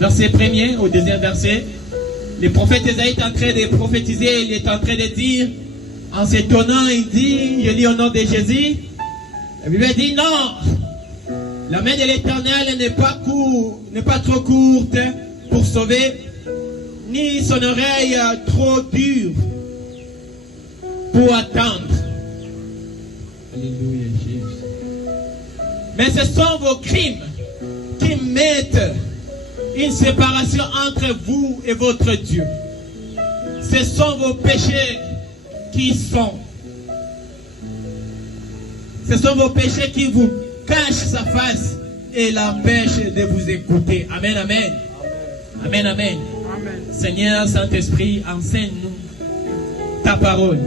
verset 1er au 2e verset. Le prophète Ésaïe est en train de prophétiser, il est en train de dire, en s'étonnant, il dit, je lis au nom de Jésus, la Bible dit non, la main de l'Éternel n'est pas trop courte pour sauver, ni son oreille trop dure pour attendre. Alléluia Jésus. Mais ce sont vos crimes qui mettent une séparation entre vous et votre Dieu. Ce sont vos péchés qui sont. Ce sont vos péchés qui vous cachent sa face et l'empêchent de vous écouter. Amen, amen. Amen, amen. Amen. Seigneur Saint-Esprit, enseigne-nous ta parole.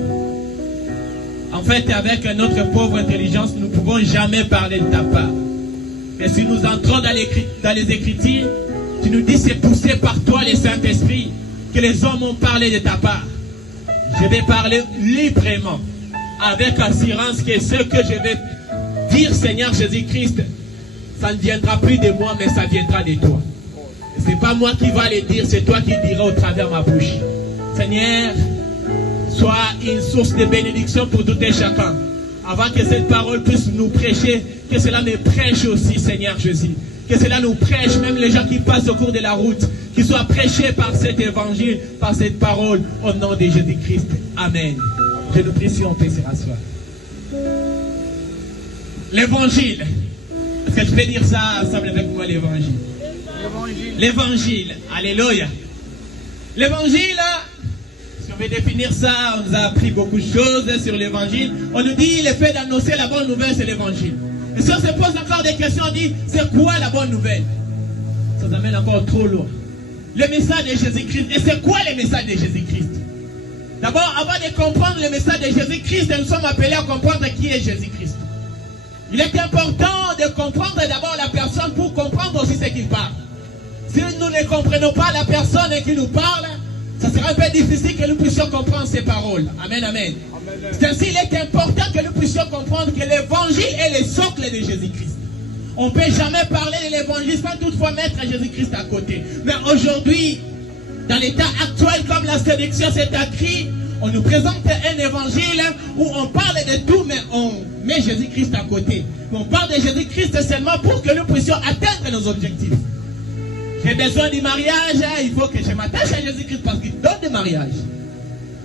En fait, avec notre pauvre intelligence, nous ne pouvons jamais parler de ta part. Mais si nous entrons dans les Écritures, tu nous dis c'est poussé par toi, le Saint-Esprit, que les hommes ont parlé de ta part. Je vais parler librement, avec assurance que ce que je vais dire, Seigneur Jésus-Christ, ça ne viendra plus de moi, mais ça viendra de toi. Ce n'est pas moi qui va le dire, c'est toi qui le diras au travers de ma bouche. Seigneur, sois une source de bénédiction pour tout et chacun. Avant que cette parole puisse nous prêcher, que cela me prêche aussi, Seigneur Jésus. Que cela nous prêche, même les gens qui passent au cours de la route, qu'ils soient prêchés par cet évangile, par cette parole, au nom de Jésus-Christ. Amen. Je nous prie si on peut se rasseoir. L'évangile. Est-ce que je peux dire ça ensemble avec moi, l'évangile? L'évangile. Alléluia. L'évangile, si on veut définir ça, on nous a appris beaucoup de choses sur l'évangile. On nous dit le fait d'annoncer la bonne nouvelle, c'est l'évangile. Et si on se pose encore des questions, on dit, c'est quoi la bonne nouvelle? Ça nous amène encore trop loin. Le message de Jésus-Christ. Et c'est quoi le message de Jésus-Christ? D'abord, avant de comprendre le message de Jésus-Christ, nous sommes appelés à comprendre qui est Jésus-Christ. Il est important de comprendre d'abord la personne pour comprendre aussi ce qu'il parle. Si nous ne comprenons pas la personne qui nous parle, ça sera un peu difficile que nous puissions comprendre ses paroles. Amen, amen. C'est ainsi qu'il est important que nous puissions comprendre que l'évangile est le socle de Jésus-Christ. On ne peut jamais parler de l'évangile sans toutefois mettre Jésus-Christ à côté. Mais aujourd'hui, dans l'état actuel, comme la sélection s'est écrit, on nous présente un évangile où on parle de tout, mais on met Jésus-Christ à côté. On parle de Jésus-Christ seulement pour que nous puissions atteindre nos objectifs. J'ai besoin du mariage, il faut que je m'attache à Jésus-Christ parce qu'il donne le mariage.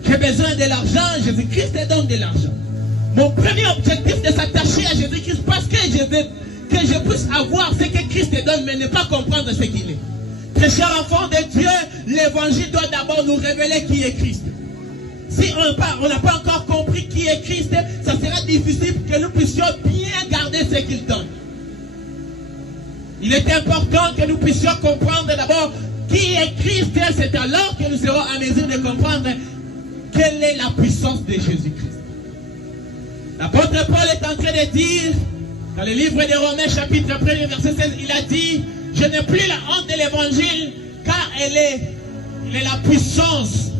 J'ai besoin de l'argent, Jésus-Christ donne de l'argent. Mon premier objectif de s'attacher à Jésus-Christ parce que je veux que je puisse avoir ce que Christ donne, mais ne pas comprendre ce qu'il est. Très chers enfants de Dieu, l'évangile doit d'abord nous révéler qui est Christ. Si on n'a pas encore compris qui est Christ, ça sera difficile que nous puissions bien garder ce qu'il donne. Il est important que nous puissions comprendre d'abord qui est Christ. C'est alors que nous serons en mesure de comprendre quelle est la puissance de Jésus-Christ. L'apôtre Paul est en train de dire, dans le livre de Romains chapitre 1 verset 16, il a dit, je n'ai plus la honte de l'évangile, car elle est la puissance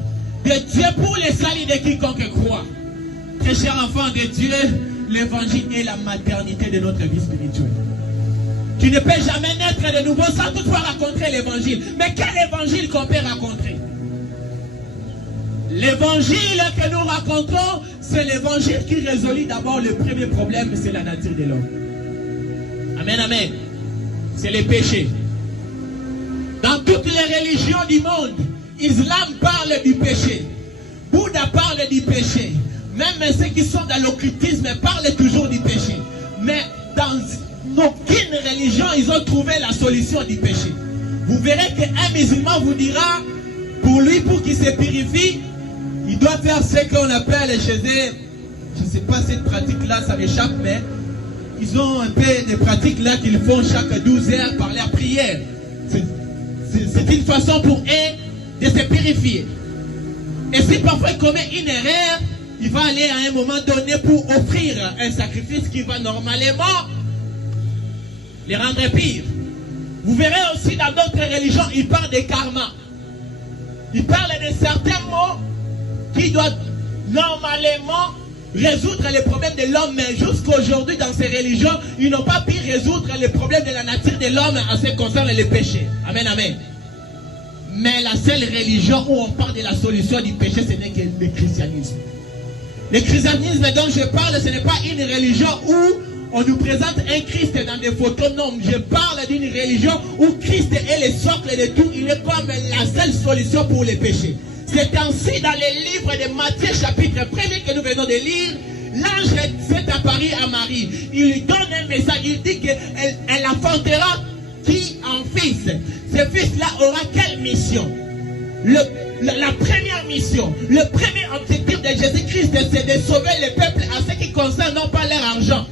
de Dieu pour le salut de quiconque croit. Très chers enfants de Dieu, l'évangile est la maternité de notre vie spirituelle. Tu ne peux jamais naître de nouveau sans toutefois raconter l'évangile. Mais quel évangile qu'on peut raconter? L'évangile que nous racontons, c'est l'évangile qui résout d'abord le premier problème, c'est la nature de l'homme. Amen, amen. C'est les péchés. Dans toutes les religions du monde, Islam parle du péché. Bouddha parle du péché. Même ceux qui sont dans l'occultisme parlent toujours du péché. Mais dans aucune religion, ils ont trouvé la solution du péché. Vous verrez qu'un musulman vous dira, pour lui, pour qu'il se purifie, il doit faire ce qu'on appelle chez eux, je ne sais pas cette pratique-là, ça m'échappe, mais ils ont un peu des pratiques-là qu'ils font chaque 12 heures par la prière. C'est une façon pour eux de se purifier. Et si parfois il commet une erreur, il va aller à un moment donné pour offrir un sacrifice qui va normalement les rendre pires. Vous verrez aussi dans d'autres religions, ils parlent de karma. Ils parlent de certains mots qui doivent normalement résoudre les problèmes de l'homme. Mais jusqu'aujourd'hui, dans ces religions, ils n'ont pas pu résoudre les problèmes de la nature de l'homme en ce qui concerne les péchés. Amen, amen. Mais la seule religion où on parle de la solution du péché, ce n'est que le christianisme. Le christianisme dont je parle, ce n'est pas une religion où on nous présente un Christ dans des photos. Non, je parle d'une religion où Christ est le socle de tout. Il est comme la seule solution pour les péchés. C'est ainsi dans le livre de Matthieu chapitre 1er que nous venons de lire. L'ange s'est apparu à Marie. Il lui donne un message. Il dit qu'elle enfantera qui en fils. Ce fils-là aura quelle mission? La première mission, le premier objectif de Jésus-Christ, c'est de sauver le peuple à ce qui concerne non pas leur argent,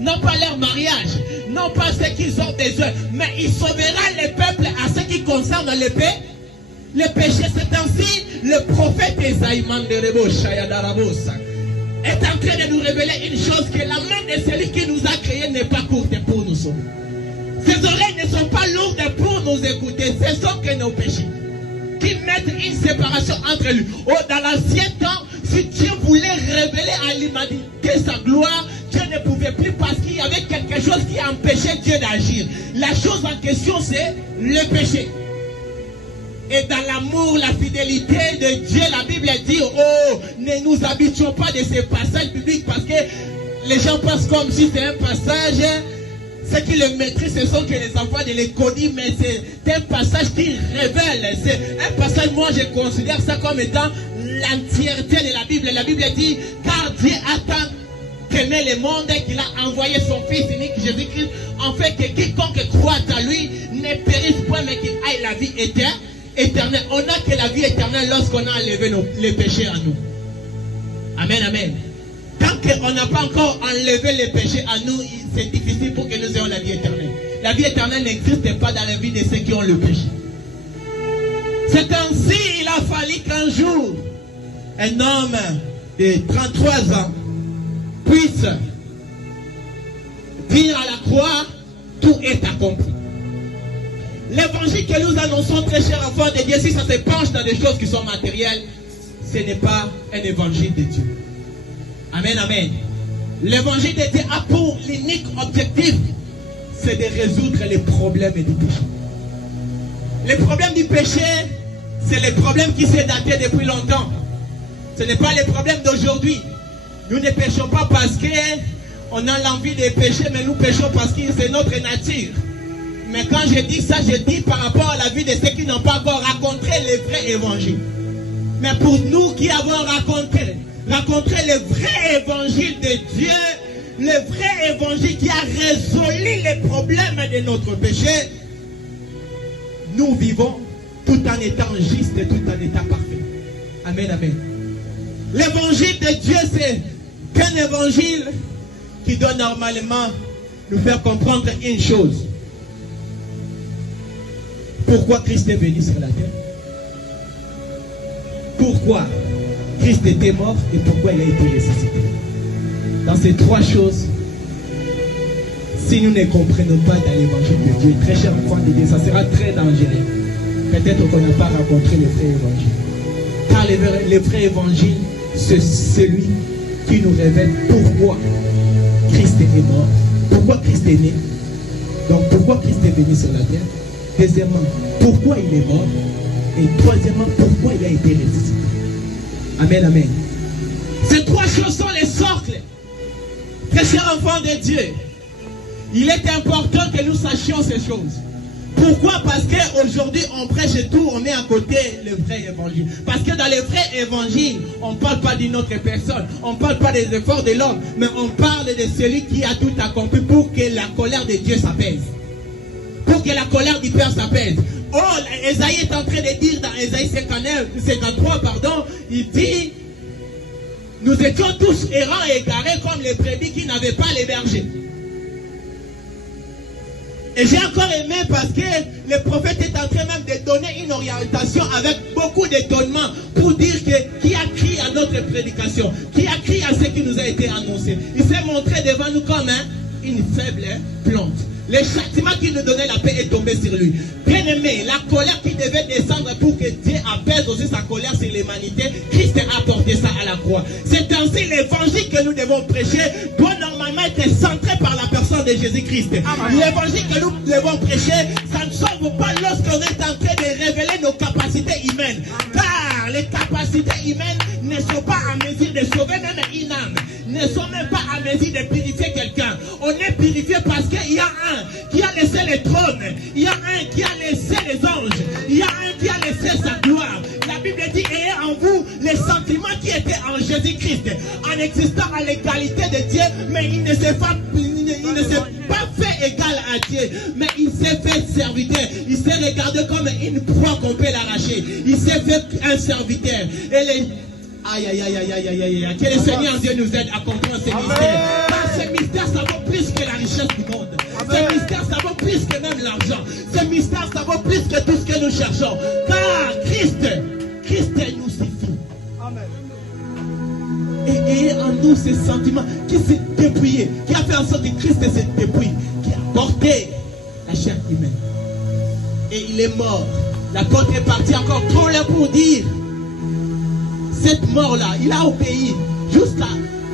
non pas leur mariage, non pas ce qu'ils ont besoin, mais il sauvera le peuple à ce qui concerne le péché. C'est ainsi le prophète Esaïe est en train de nous révéler une chose, que la main de celui qui nous a créés n'est pas courte pour nous sauver. Ses oreilles ne sont pas lourdes pour nous écouter, ce sont que nos péchés qui mettent une séparation entre lui. Oh, dans l'ancien temps, si Dieu voulait révéler à l'humanité sa gloire, Dieu ne pouvait plus parce qu'il y avait quelque chose qui empêchait Dieu d'agir. La chose en question, c'est le péché. Et dans l'amour, la fidélité de Dieu, la Bible dit, oh, ne nous habituons pas de ces passages bibliques parce que les gens pensent comme si c'est un passage. Ceux qui le maîtrisent, ce sont que les enfants de l'école, mais c'est un passage qui révèle. C'est un passage, moi je considère ça comme étant l'entièreté de la Bible. La Bible dit, car Dieu a tant aimé le monde qu'il a envoyé son Fils unique Jésus-Christ, en fait que quiconque croit à lui ne périsse point, mais qu'il aille la vie éternelle. On n'a que la vie éternelle lorsqu'on a enlevé les péchés à nous. Amen, amen. Tant qu'on n'a pas encore enlevé les péchés à nous, c'est difficile pour que nous ayons la vie éternelle. La vie éternelle n'existe pas dans la vie de ceux qui ont le péché. C'est ainsi il a fallu qu'un jour, un homme de 33 ans puisse dire à la croix, tout est accompli. L'évangile que nous annonçons, très chers enfants de Dieu, si ça se penche dans des choses qui sont matérielles, ce n'est pas un évangile de Dieu. Amen, amen. L'évangile de Dieu a pour l'unique objectif, c'est de résoudre les problèmes du péché. Les problèmes du péché, c'est les problèmes qui s'est daté depuis longtemps. Ce n'est pas les problèmes d'aujourd'hui. Nous ne péchons pas parce qu'on a l'envie de pécher, mais nous péchons parce que c'est notre nature. Mais quand je dis ça, je dis par rapport à la vie de ceux qui n'ont pas encore rencontré le vrai évangile. Mais pour nous qui avons rencontré le vrai évangile de Dieu, le vrai évangile qui a résolu les problèmes de notre péché, nous vivons tout en étant juste et tout en étant parfait. Amen, amen. L'évangile de Dieu, c'est qu'un évangile qui doit normalement nous faire comprendre une chose. Pourquoi Christ est venu sur la terre? Pourquoi Christ était mort et pourquoi il a été ressuscité? Dans ces trois choses, si nous ne comprenons pas dans l'évangile de Dieu, très cher enfant de Dieu, ça sera très dangereux. Peut-être qu'on n'a pas rencontré le vrai évangile. Car le vrai évangile, c'est celui qui nous révèle pourquoi Christ est mort, pourquoi Christ est né, donc pourquoi Christ est venu sur la terre. Deuxièmement, pourquoi il est mort. Et troisièmement, pourquoi il a été ressuscité. Amen, amen. Ces trois choses sont les socles. Très chers enfants de Dieu, il est important que nous sachions ces choses. Pourquoi? Parce qu'aujourd'hui, on prêche et tout, on met à côté le vrai évangile. Parce que dans le vrai évangile, on ne parle pas d'une autre personne. On ne parle pas des efforts de l'homme. Mais on parle de celui qui a tout accompli pour que la colère de Dieu s'apaise. Pour que la colère du Père s'apaise. Oh, Esaïe est en train de dire dans Esaïe 53, il dit, nous étions tous errants et égarés comme les brebis qui n'avaient pas les bergers. Et j'ai encore aimé parce que le prophète est en train même de donner une orientation avec beaucoup d'étonnement pour dire que qui a crié à notre prédication, qui a crié à ce qui nous a été annoncé. Il s'est montré devant nous comme une faible plante. Le châtiment qui nous donnait la paix est tombé sur lui. Bien aimé, la colère qui devait descendre pour que Dieu apaise aussi sa colère sur l'humanité, Christ a apporté ça à la croix. C'est ainsi l'évangile que nous devons prêcher doit normalement être centré par la personne de Jésus-Christ. L'évangile que nous devons prêcher, ça ne sauve pas lorsqu'on est en train de révéler nos capacités humaine. Car les capacités humaines ne sont pas à mesure de sauver même une âme. Ne sont même pas à mesure de purifier quelqu'un. On est purifié parce qu'il y a un qui a laissé les trônes. Il y a un qui a laissé les anges. Il y a un qui a laissé sa gloire. La Bible dit, ayez en vous les sentiments qui étaient en Jésus-Christ, en existant à l'égalité de Dieu, mais il ne s'est pas fait égal à Dieu, mais il s'est fait serviteur. Il s'est regardé comme une proie qu'on peut l'arracher. Il s'est fait un serviteur. Et les... Aïe, aïe, aïe, aïe, aïe, aïe, aïe, aïe. Que le Seigneur Dieu nous aide à comprendre ces mystères. Car ces mystères, ça vaut plus que la richesse du monde. Ces mystères, ça vaut plus que même l'argent. Ces mystères, ça vaut plus que tout ce que nous cherchons. Car Christ nous suffit. Amen. Et ayez en nous ces sentiments qui s'est dépouillé, qui a fait en sorte que Christ s'est dépouillé, qui a porté la chair humaine. Et il est mort. L'apôtre est parti encore trop là pour dire, cette mort-là, il a obéi jusqu'à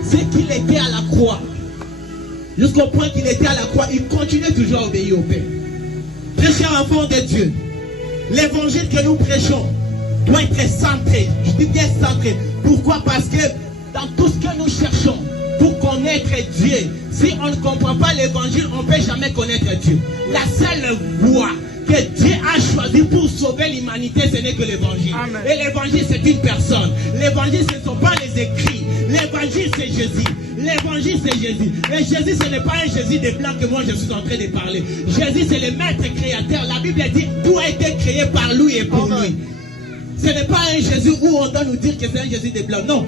ce qu'il était à la croix. Jusqu'au point qu'il était à la croix, il continuait toujours à obéir au Père. Très chers enfants de Dieu, l'évangile que nous prêchons doit être centré. Je dis bien centré. Pourquoi? Parce que dans tout ce que nous cherchons pour connaître Dieu, si on ne comprend pas l'évangile, on ne peut jamais connaître Dieu. La seule voie que Dieu a choisie pour sauver l'humanité, ce n'est que l'évangile. Et l'évangile, c'est une personne. L'évangile, ce ne sont pas les écrits. L'évangile, c'est Jésus. L'évangile, c'est Jésus. Et Jésus, ce n'est pas un Jésus des blancs que moi je suis en train de parler. Jésus, c'est le maître créateur. La Bible dit, tout a été créé par lui et pour lui. Ce n'est pas un Jésus où on doit nous dire que c'est un Jésus des blancs. Non.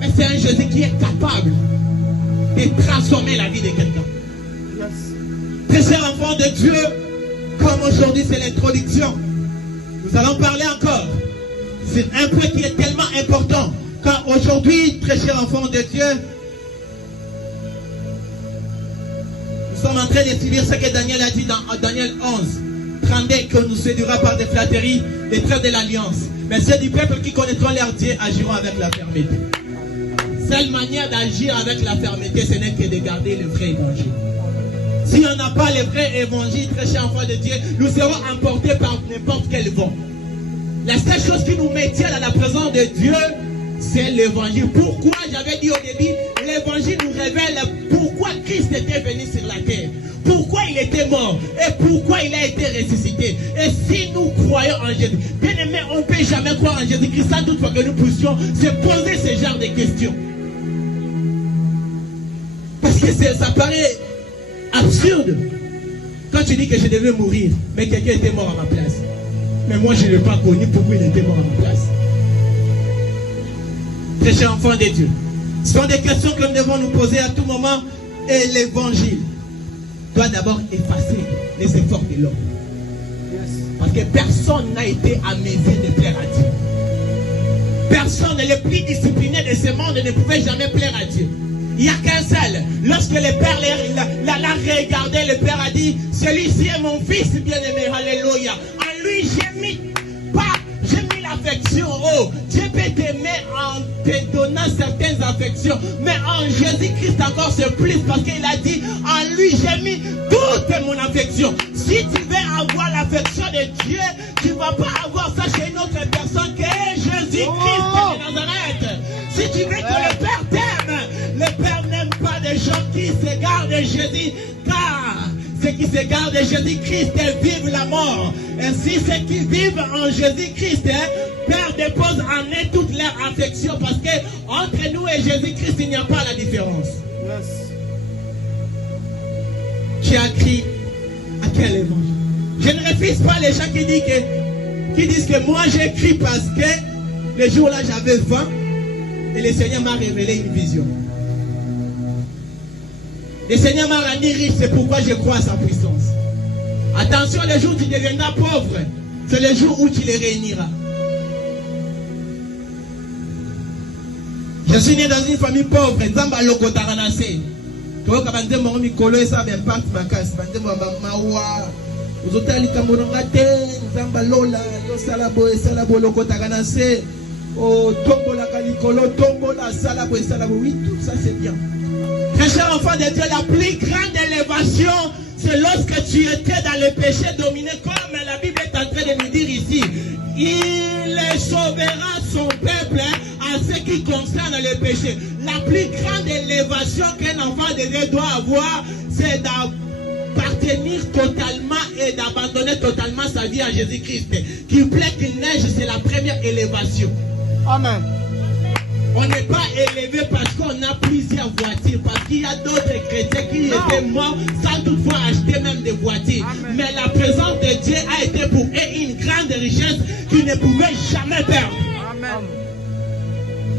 Mais c'est un Jésus qui est capable de transformer la vie de quelqu'un. Très chers enfants de Dieu, comme aujourd'hui c'est l'introduction, nous allons parler encore. C'est un point qui est tellement important. Car aujourd'hui, très chers enfants de Dieu, nous sommes en train de suivre ce que Daniel a dit dans Daniel 11. 32, que nous séduira par des flatteries, les traits de l'alliance. Mais ceux du peuple qui connaîtront leur Dieu agiront avec la fermeté. Seule manière d'agir avec la fermeté, ce n'est que de garder le vrai évangile. Si on n'a pas le vrai évangile, très chers enfants de Dieu, nous serons emportés par n'importe quel vent. La seule chose qui nous maintient dans la présence de Dieu, c'est l'évangile. Pourquoi? J'avais dit au début, l'évangile nous révèle pourquoi Christ était venu sur la terre. Pourquoi il était mort et pourquoi il a été ressuscité. Et si nous croyons en Jésus, bien aimé, on ne peut jamais croire en Jésus-Christ sans toutefois que nous puissions se poser ce genre de questions. Parce que ça paraît absurde quand tu dis que je devais mourir, mais quelqu'un était mort à ma place. Mais moi je ne l'ai pas connu, pourquoi il était mort à ma place. Très chers enfants de Dieu, ce sont des questions que nous devons nous poser à tout moment. Et l'évangile doit d'abord effacer les efforts de l'homme. Parce que personne n'a été à mesure de plaire à Dieu. Personne, le plus discipliné de ce monde, ne pouvait jamais plaire à Dieu. Il n'y a qu'un seul. Lorsque le Père l'a regardé, le Père a dit, celui-ci est mon fils bien-aimé, alléluia. En lui, j'ai mis l'affection. Oh, Dieu peut t'aimer en te donnant certaines affections, mais en Jésus-Christ encore c'est plus, parce qu'il a dit, en lui j'ai mis toute mon affection. Si tu veux avoir l'affection de Dieu, tu ne vas pas avoir ça chez une autre personne que Jésus-Christ de Nazareth. Si tu veux que le Père t'aime, le Père n'aime pas des gens qui s'égarent de Jésus, car ceux qui s'égarent de Jésus-Christ vivent la mort. Ainsi, ceux qui vivent en Jésus-Christ, Père dépose en eux toute leur affection, parce que entre nous et Jésus-Christ, il n'y a pas la différence. Tu as crié à quel évangile? Je ne refuse pas les gens qui disent que moi j'écris parce que le jour-là j'avais faim et le Seigneur m'a révélé une vision. Le Seigneur m'a rendu riche, c'est pourquoi je crois à sa puissance. Attention, le jour où tu deviendras pauvre, c'est le jour où tu les réuniras. Je suis né dans une famille pauvre, Nzamba loko taranase. Toi quand bandé mo mikolo esa ben part makas, bandé mo mawa. Uzotali kamononga te, Nzamba lola, yo salabo loko taranase. Oh tombola kalikolo, tombola salabo oui, tout ça c'est bien. Très cher enfant de Dieu, la plus grande élévation, c'est lorsque tu étais dans le péché dominé, comme la Bible est en train de nous dire ici. Il le péché. La plus grande élévation qu'un enfant de Dieu doit avoir, c'est d'appartenir totalement et d'abandonner totalement sa vie à Jésus-Christ. Qu'il plaît, qu'il neige, c'est la première élévation. Amen. On n'est pas élevé parce qu'on a plusieurs voitures, parce qu'il y a d'autres chrétiens qui étaient morts sans toutefois acheter même des voitures. Amen. Mais la présence de Dieu a été pour eux une grande richesse qu'ils ne pouvaient jamais perdre. Amen.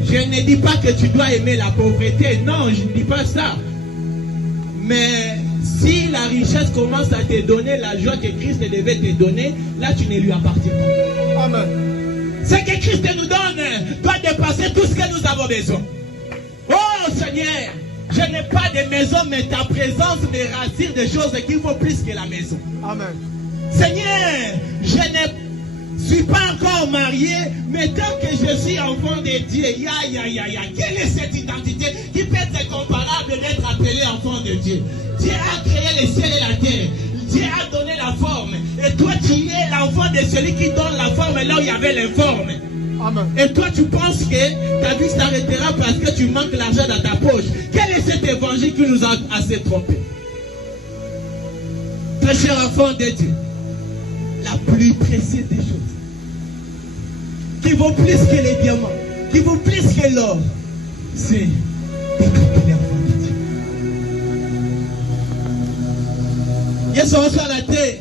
Je ne dis pas que tu dois aimer la pauvreté, non, je ne dis pas ça. Mais si la richesse commence à te donner la joie que Christ devait te donner, là tu ne lui appartiens pas. Amen. Ce que Christ nous donne doit dépasser tout ce que nous avons besoin. Oh Seigneur, je n'ai pas de maison, mais ta présence me rassure des choses qui vaut plus que la maison. Amen. Seigneur, je ne suis pas encore marié, mais tant que je suis enfant de Dieu, quelle est cette identité qui peut être comparable d'être appelé enfant de Dieu? Dieu a créé le ciel et la terre. Dieu a donné la forme. Et toi, tu es l'enfant de celui qui donne la forme là où il y avait l'informe. Amen. Et toi, tu penses que ta vie s'arrêtera parce que tu manques l'argent dans ta poche. Quel est cet évangile qui nous a assez trompés? Très cher enfant de Dieu, la plus précieuse des choses, qui vaut plus que les diamants, qui vaut plus que l'or, c'est d'être appelé enfant de Dieu. Yesu a la terre,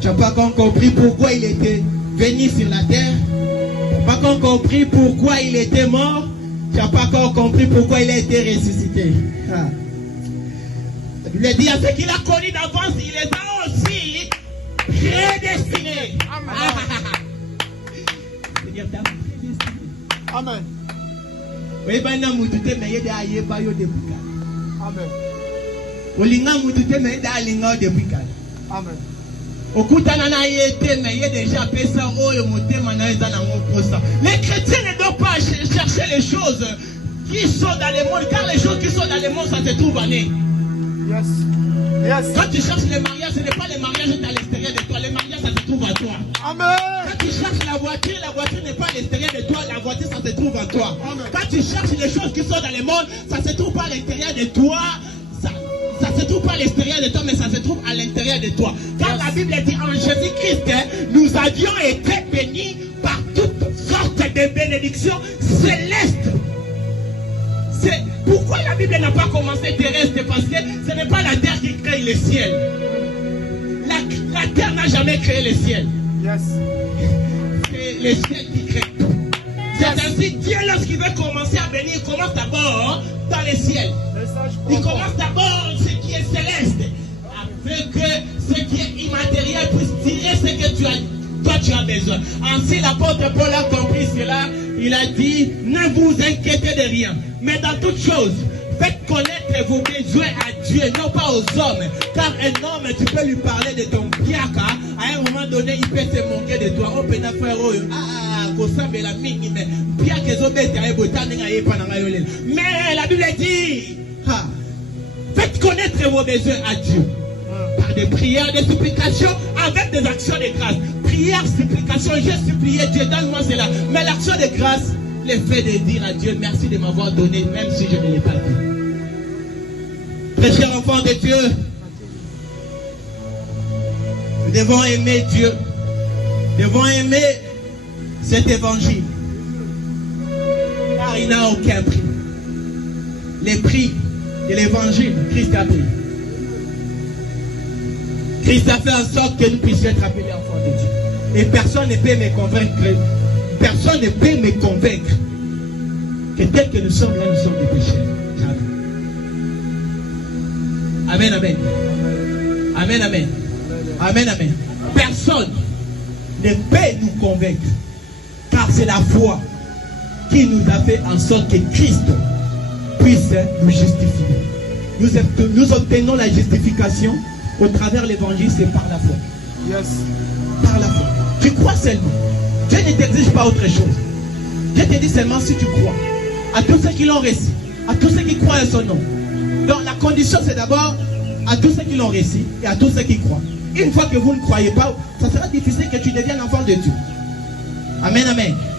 tu n'as pas encore compris pourquoi il était venu sur la terre. Tu n'as pas encore compris pourquoi il était mort. Tu n'as pas encore compris pourquoi il a été ressuscité. Ah. La Bible dit à ceux qu'il a connus d'avance, il les a aussi prédestinés. Seigneur, t'as prédestiné. Amen. Oui, ben non, moutouté, mais il y a des aïeux, pas de bouca. Amen. Olinga moutouté, mais il y a des alinga de bouca. Amen. Les chrétiens ne doivent pas chercher les choses qui sont dans le monde, car les choses qui sont dans le monde, ça se trouve en eux. Yes. Yes. Quand tu cherches le mariage, ce n'est pas le mariage à l'extérieur de toi, le mariage ça se trouve en toi. Amen. Quand tu cherches la voiture n'est pas à l'extérieur de toi, la voiture ça se trouve en toi. Amen. Quand tu cherches les choses qui sont dans le monde, ça se trouve pas à l'intérieur de toi. Ça ne se trouve pas à l'extérieur de toi, mais ça se trouve à l'intérieur de toi. Car la Bible dit en Jésus-Christ, nous avions été bénis par toutes sortes de bénédictions célestes. C'est pourquoi la Bible n'a pas commencé terrestre, parce que ce n'est pas la terre qui crée le ciel. La terre n'a jamais créé le ciel. Yes. C'est le ciel qui crée tout. C'est ainsi, Dieu, lorsqu'il veut commencer à bénir, il commence d'abord dans le ciel. Il commence d'abord ce qui est céleste, afin que ce qui est immatériel puisse tirer ce que toi tu as besoin. Ainsi, l'apôtre Paul a compris cela. Il a dit, ne vous inquiétez de rien, mais dans toutes choses, faites connaître vos besoins à Dieu, non pas aux hommes. Car un homme, tu peux lui parler de ton piaka, à un moment donné, il peut se moquer de toi. Oh, pena frère, mais la Bible dit, faites connaître vos besoins à Dieu. Par des prières, des supplications, avec des actions de grâce. Prière, supplication, j'ai supplié Dieu, donne-moi cela. Mais l'action de grâce, le fait de dire à Dieu, merci de m'avoir donné, même si je ne l'ai pas dit. Très chers enfants de Dieu, nous devons aimer Dieu. Nous devons aimer cet évangile. Car il n'a aucun prix. Les prix de l'évangile, Christ a pris. Christ a fait en sorte que nous puissions être appelés enfants de Dieu. Et personne ne peut me convaincre. Personne ne peut me convaincre que tel que nous sommes là, nous sommes des pécheurs. Amen, amen. Amen, amen. Amen, amen. Personne ne peut nous convaincre. Car c'est la foi qui nous a fait en sorte que Christ puisse nous justifier. Nous obtenons la justification au travers de l'évangile, c'est par la foi. Yes. Par la foi. Tu crois seulement. Dieu ne t'exige pas autre chose. Dieu te dit seulement si tu crois. À tous ceux qui l'ont reçu, à tous ceux qui croient à son nom. Donc la condition c'est d'abord à tous ceux qui l'ont reçu et à tous ceux qui croient. Une fois que vous ne croyez pas, ça sera difficile que tu deviennes enfant de Dieu. Amen, amen.